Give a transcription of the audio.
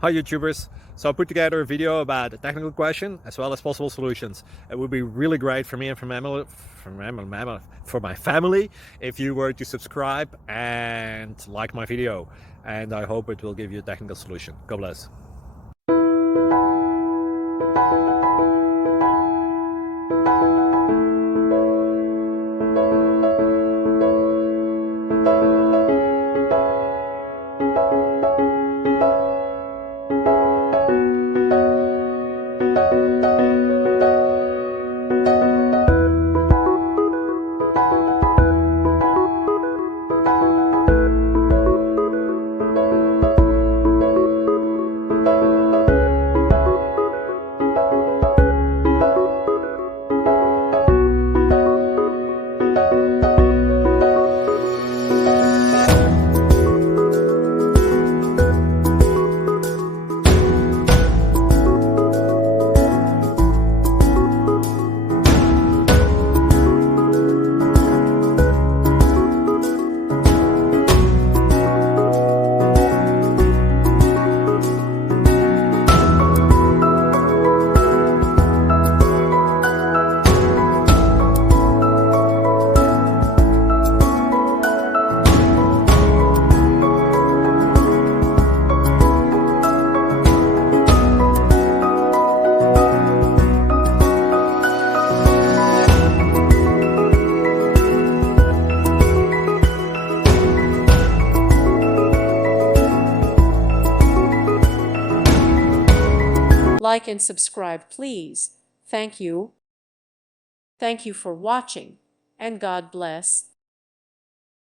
Hi YouTubers! So I put together a video about a technical question as well as possible solutions. It would be really great for me and for my family if you were to subscribe and like my video, and I hope it will give you a technical solution. God bless. Like and subscribe, please. Thank you. Thank you for watching, and God bless.